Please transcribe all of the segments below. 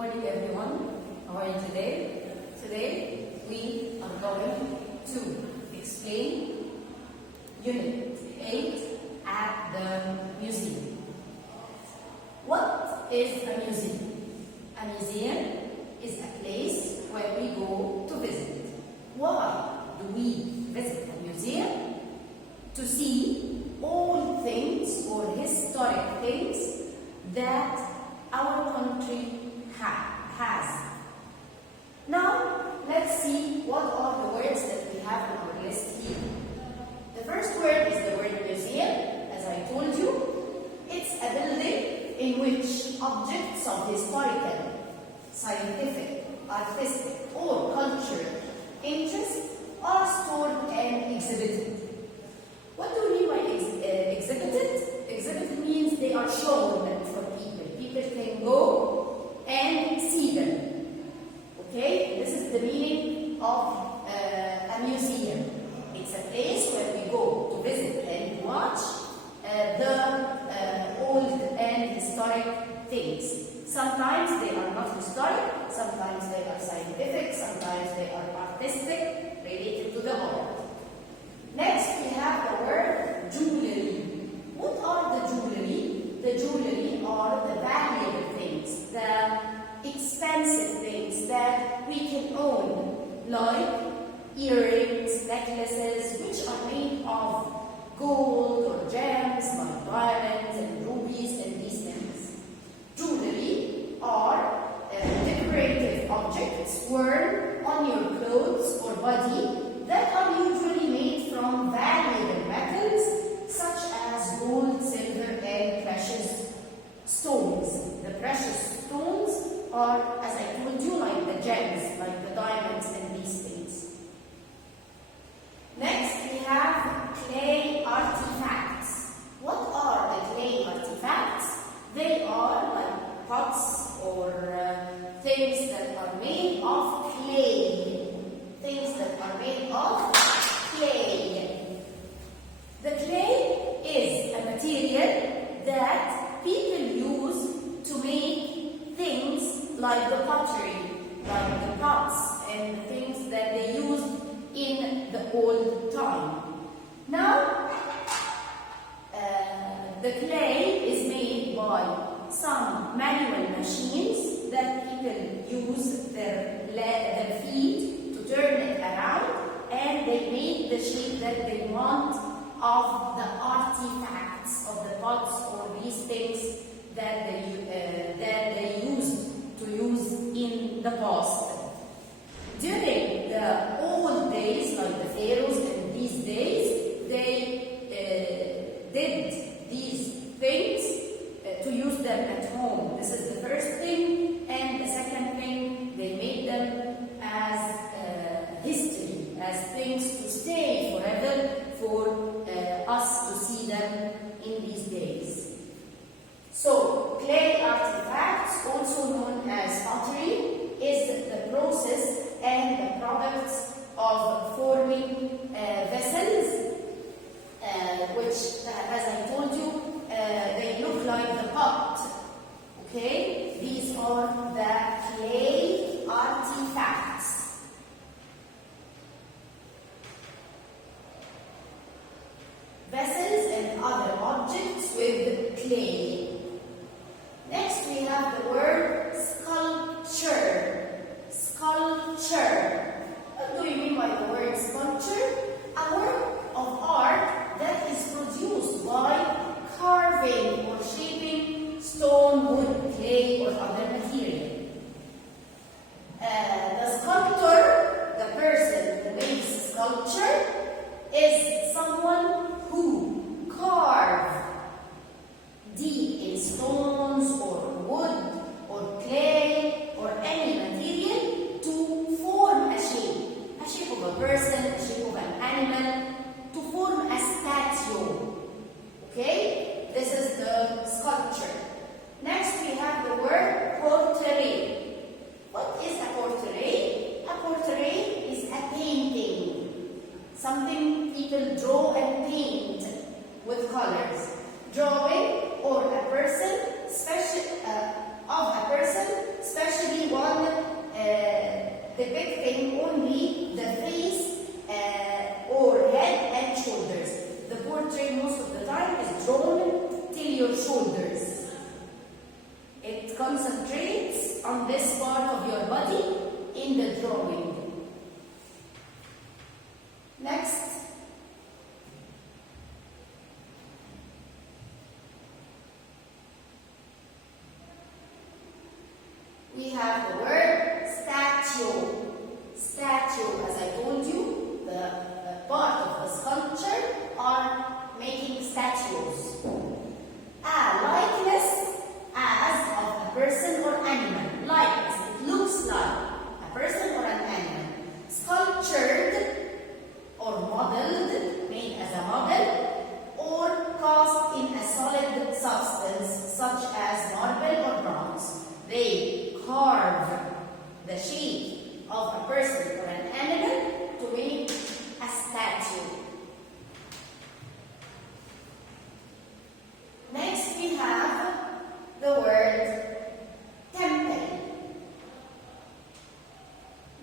morning everyone. How are you today? Today we are going to explain Unit 8 at the museum. What is a museum? A museum is a place where we go to visit. Why do we visit a museum? To see old things or historic things that our country has. Now, let's see what are the words that we have on our list here. The first word is the word museum. As I told you, it's a building in which objects of historical, scientific, artistic, or cultural interest are stored and exhibited. What do we mean by exhibited? Exhibited means they are shown for people. People can go and see them. Okay? This is the meaning of a museum. It's a place where we go to visit and watch the old and historic things. Sometimes they are not historic, sometimes they are scientific, sometimes they are artistic, related to the art. Next, we have the word jewelry. What are the jewelry? The jewelry are the valuable things, the expensive things that we can own, like earrings, necklaces, which are made of gold or gems, like diamonds and rubies and these things. Jewelry are decorative objects worn on your clothes or body that are usually made from valuable metals such as gold, silver, and precious stones. The precious stones are, as I told you, like the gems, like the diamonds and these things. Next, we have clay artifacts. What are the clay artifacts? They are like pots or things that are made of clay. Things that are made of clay. The clay is a material that people use to make things like the pottery, like the pots and the things that they used in the old time. Now, the clay is made by some manual machines that people use their feet to turn it around, and they make the shape that they want of the artifacts of the pots or these things that they used to use in the past. During the old days, like the pharaohs in these days, they did these things to use them at home. This is the first thing, and the second thing, they made them as history, as things to stay forever for us to see them in these days. So, clay artifacts, also known as pottery, is the process and the products of forming vessels, which, as I told you, they look like the pot. Okay? These are the clay artifacts. Vessels and other objects with clay. Next, we have the word sculpture. Sculpture. What do you mean by the word sculpture? A work of art that is produced by carving or shaping stone, wood, clay, or other material. The sculpture concentrates on this part of your body in the drawing. Next, we have the word statue. Statue, as I told you, the part of the sculpture are making statues. A likeness as of a person or animal. Likeness, it looks like a person or an animal. Sculptured or modeled, made as a model, or cast in a solid substance such as marble or bronze. They carve the shape of a person or an animal to make a statue. Next we have the word temple.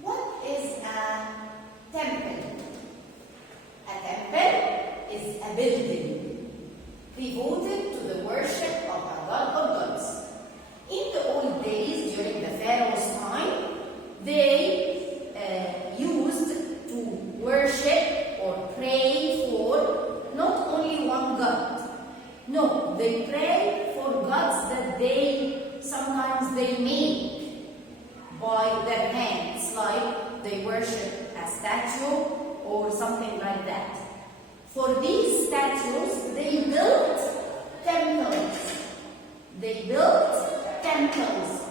What is a temple? A temple is a building devoted to the worship of a god or gods. In the old days, during the Pharaoh's time, they used to worship or pray for not only one god. No, they pray for gods that sometimes they make by their hands, like they worship a statue or something like that. For these statues, they built temples. They built temples,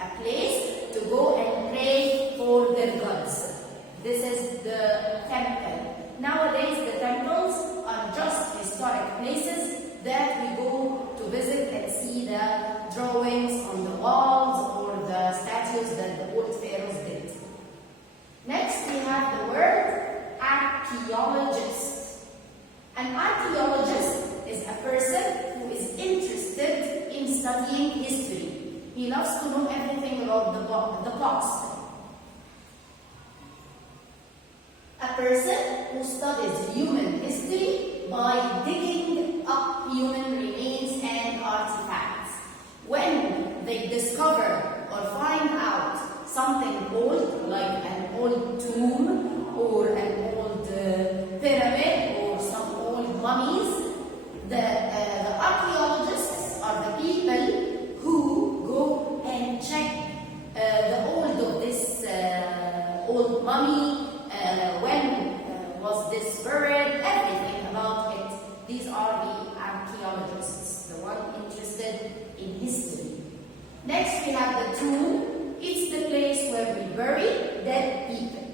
a place to go and pray for their gods. This is the temple. Nowadays, the temples are just historic places that we go to visit and see the drawings on the walls or the statues that the old pharaohs did. Next, we have the word archaeologist. An archaeologist is a person who is interested in studying history. He loves to know everything about the past. A person who studies human history by digging up human remains and artifacts. When they discover or find out something old, like an old tomb or an old pyramid or some old mummies, the archaeologists are the people who go and check the old of this old mummy, when was this buried, everything about it. These are the archaeologists, the one interested in history. Next we have the tomb. It's the place where we bury dead people.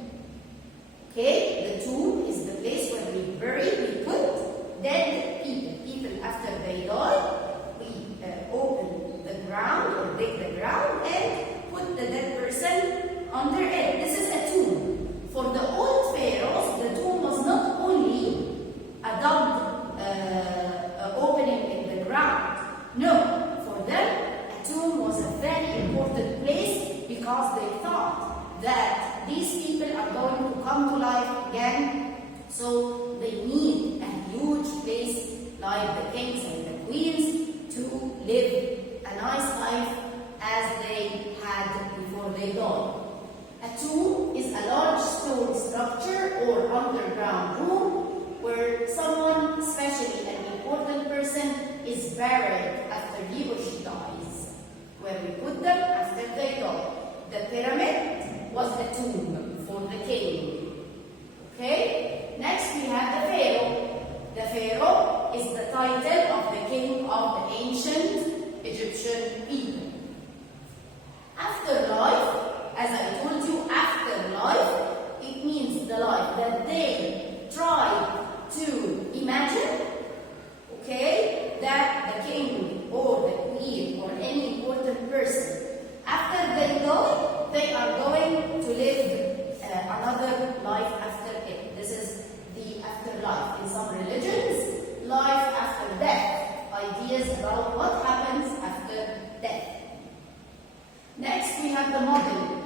Okay, the tomb is the place where we put dead people. People after they die, we open the ground or dig the ground and put the dead person under it. This is a tomb. For the old pharaohs, the tomb was not only a dug opening in the ground. No, for them, a tomb was a very important place because they thought that these people are going to come to life again. So they need a huge place like the kings and the queens to live a nice life as they had before they died. A tomb is a large stone structure or underground room where someone, especially an important person, is buried after he or she dies. Where we put them after they die. The pyramid was the tomb for the king. Okay? Next we have the pharaoh. The pharaoh is the title of the king of the ancient Egyptian people. Afterlife, as I told you, afterlife, it means the life that they try to imagine, okay, that the king or the queen or any important person, after they die, they are going to live another life after it. This is the afterlife. In some religions, life after death, ideas about what happens after death. Next, we have the model.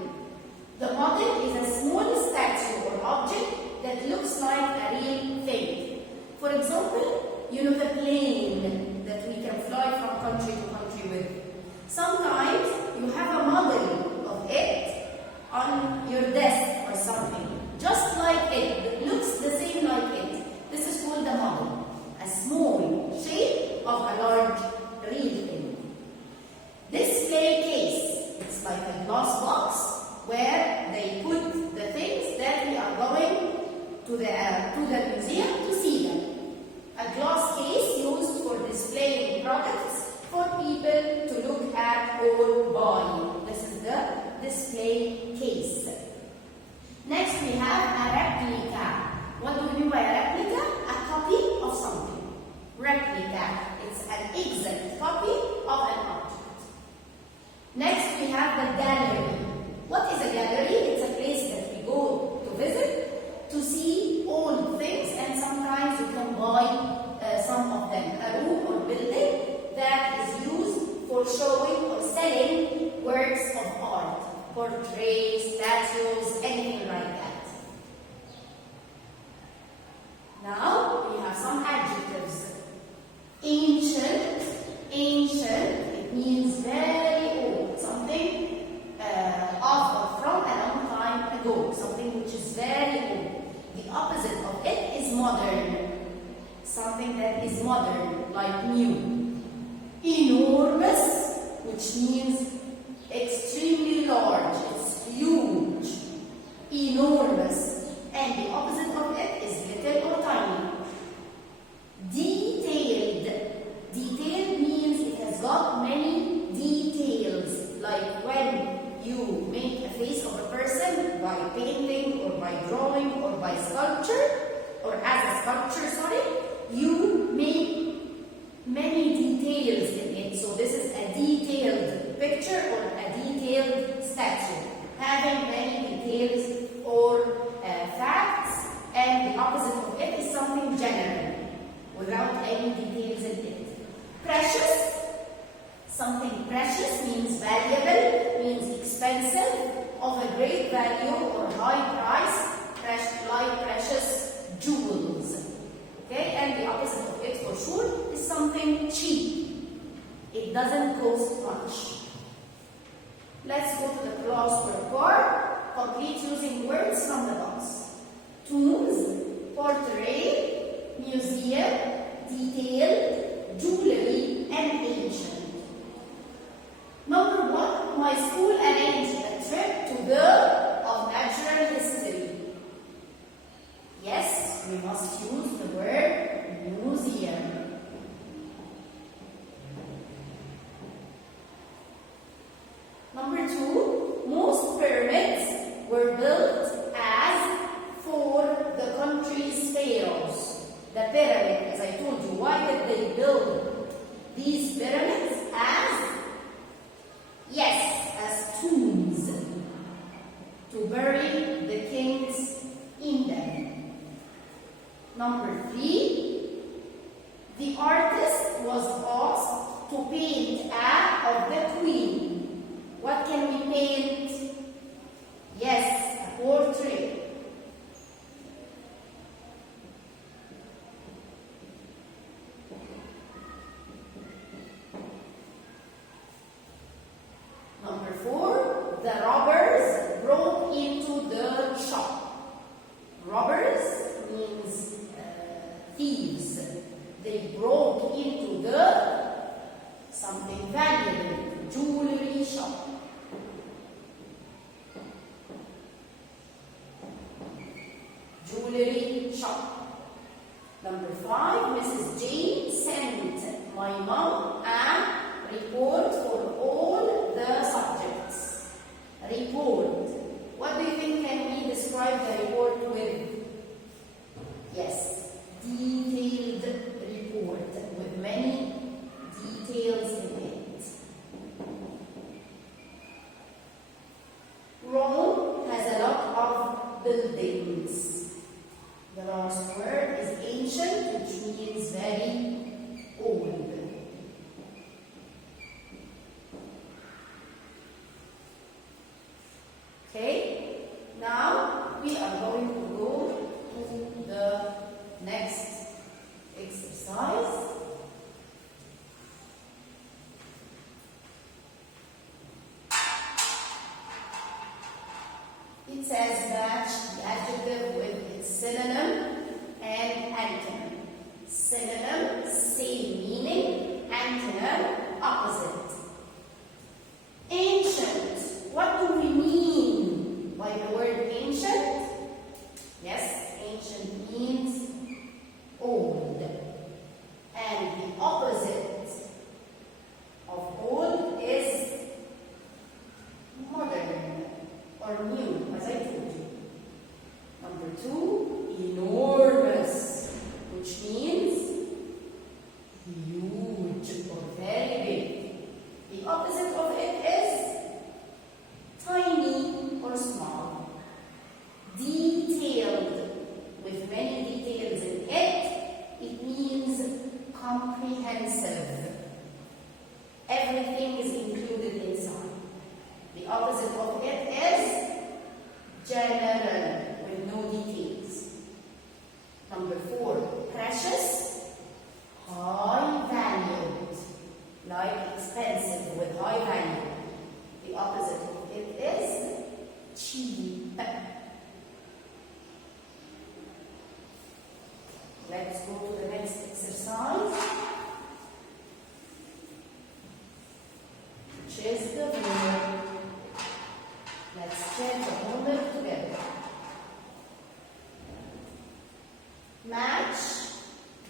The model is a small statue or object that looks like a real thing. For example, you know the plane that we can fly from country to country with. Sometimes to the museum to see them. A glass case used for displaying products for people to look at or buy. This is the display case. Next we have a replica. What do we mean by a replica? A copy of something. Replica. It's an exact copy of an object. Next we have the gallery. What is a gallery? It's a place that we go to visit to see old things, and sometimes you can buy some of them. A room or building that is used for showing or selling works of art. Portraits, statues, anything like that. Now we have some adjectives. Ancient. Ancient, it means very old. Something of or from a long time ago. Something which is very old. The opposite of it is modern. Something that is modern, like new. Enormous, which means extremely large. It's huge. Enormous. And the opposite of it is little or tiny. Detailed. Detailed means it has got many details. Like when you make a face of a person by painting or by drawing or by sculpture, or as a sculpture, sorry, you make many details in it. So this is a detailed picture or a detailed statue, having many details or facts, and the opposite of it is something general, without any details in it. Precious. Something precious means valuable, means expensive, of a great value or high price, like precious jewels. Okay, and the opposite of it for sure is something cheap. It doesn't cost much. Let's go to the crossword part. Complete using words from the box. Tombs, portrait, museum, detailed, jewelry, and ancient. Number 1, my school arranged a trip to the of natural history. Yes, we must use the word museum. Number 2, most pyramids were built as for the country's pharaohs. The pyramid, as I told you, why did they build these pyramids? As tombs, to bury the kings in them. Number 3, the artist was asked to paint of the queen. What can we paint? Yes, a portrait. Number 4, the robbers broke into the shop. Robbers means thieves. They broke into the something valuable, jewelry shop. Jewelry shop. Number 5, Mrs. Jane sent my mom a report for all the subjects. Report. What do you think can we describe the report with? Yes, detailed report with many details in it. Rome has a lot of buildings. The last word is ancient, which means very old. Okay, now we are going to go to the next exercise. It says match the adjective with its synonym and antonym. Synonym, same meaning, antonym, opposite. Ancient. What do we mean by the word ancient? Yes, ancient or new, as I told you. Number 2, enormous, which means huge or very big. The opposite of it is tiny or small. Detailed, with many details in it, it means comprehensive. Everything is included inside. The opposite of it is general, with no details. Number 4, precious, high valued, like expensive with high value. The opposite of it is cheap. Let's go to the next exercise, which is the homework. Let's check the homework together. Match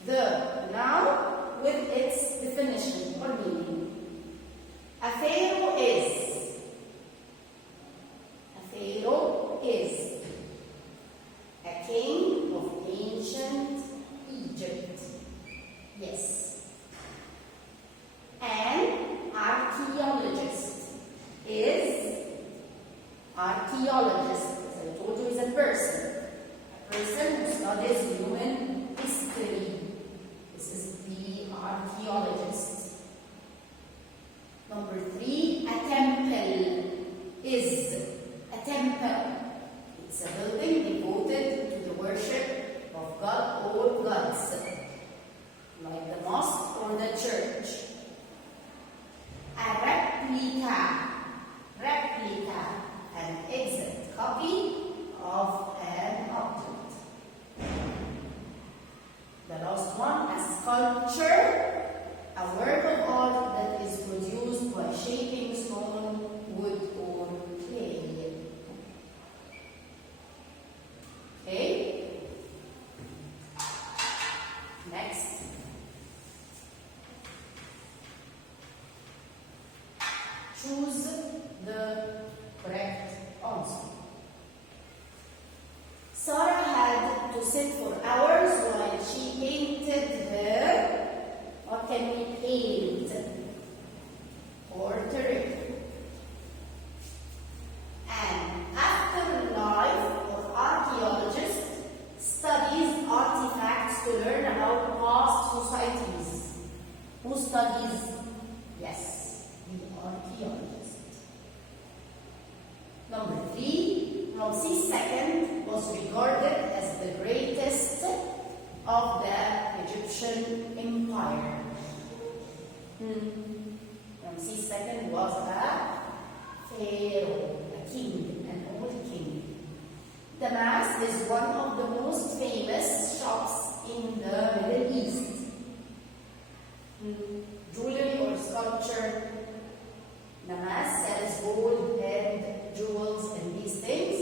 the noun with its definition or meaning. A pharaoh is. A pharaoh is a king of ancient Egypt. Yes. An archaeologist is. Archaeologist, as I told you, is a person. A person who studies human history. This is the archaeologist. Number 3, a temple is. A temple. It's a building devoted to the worship of God or gods, like the mosque or the church. A replica. Replica. An exact copy of an object. The last one, a sculpture, a work of art that is produced by shaping stone, wood, or clay. Okay? Next. Choose the correct answer. Sarah had to sit for hours while she painted her, what can we paint? Portrait. An afterlife or archaeologist studies artifacts to learn about past societies. Who studies? Yes, the archaeologist. Number 3, Ramses II was regarded as the greatest of the Egyptian empire. Ramses II was a pharaoh, a king, an old king. Damas is one of the most famous shops in the Middle East. Jewelry or sculpture. Damas sells gold and jewels and these things.